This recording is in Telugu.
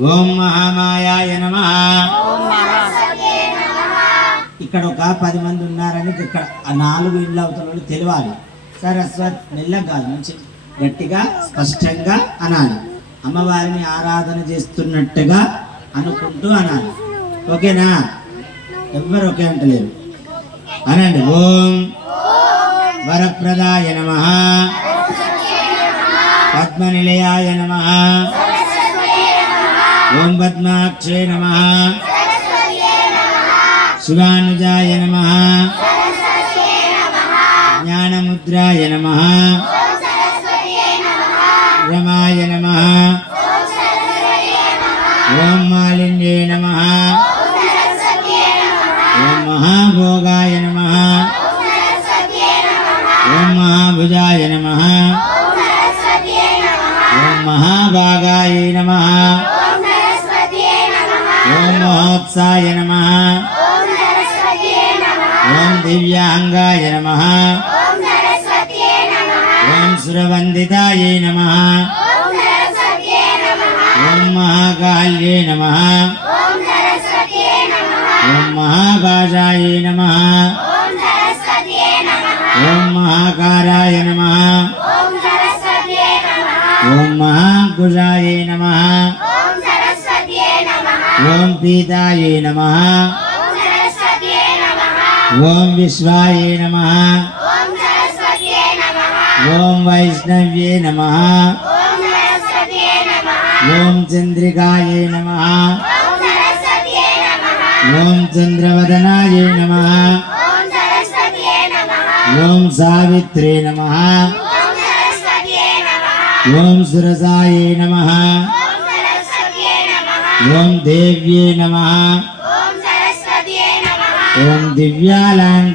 ఓం మహామాయాయ నమః. ఇక్కడ ఒక 10 మంది ఉన్నారని ఇక్కడ ఆ 4 ఇళ్ళ అవతల తెలియాలి. సరస్వతి మెల్లగా కాదు, మంచి గట్టిగా స్పష్టంగా అనాలి. అమ్మవారిని ఆరాధన చేస్తున్నట్టుగా అనుకుంటూ అనాలి. ఓకేనా? ఎవ్వరు ఓకే అంటలేరు. అనండి. ఓం వరప్రదాయ నమః, పద్మనిలయాయ నమః, ఓం పద్మాక్షే నమః, శివానుజాయ నమః, జ్ఞానముద్రాయ నమః, రమాయ నమః, ఓం మాలిన్యే నమః, ఓం మహాభోగాయ నమః, ఓం మహాభుజాయ నమః, ఓం మహాభాగాయ నమః, ఓం మహోత్సాయ నమః, ఓం దివ్యాంగాయ నమః, ఓం సురవందితాయ నమః, ఓం మహాకాళ్యే నమః, ఓం మహాభాషాయ నమః, ఓం మహాకారాయ నమః, ఓం మహాంకుశాయ నమః, ఓం పీతాయ నమః, ఓం విశ్వాయ నమః, ఓం వైష్ణవ్యే నమః, ఓం చంద్రికాయ నమః, ఓం చంద్రవదనాయ నమః, ఓం సావిత్రే నమః, ఓం సురసాయ నమః, ఓం దేవ్యే నమః, ఓం దివ్యాలాంగ్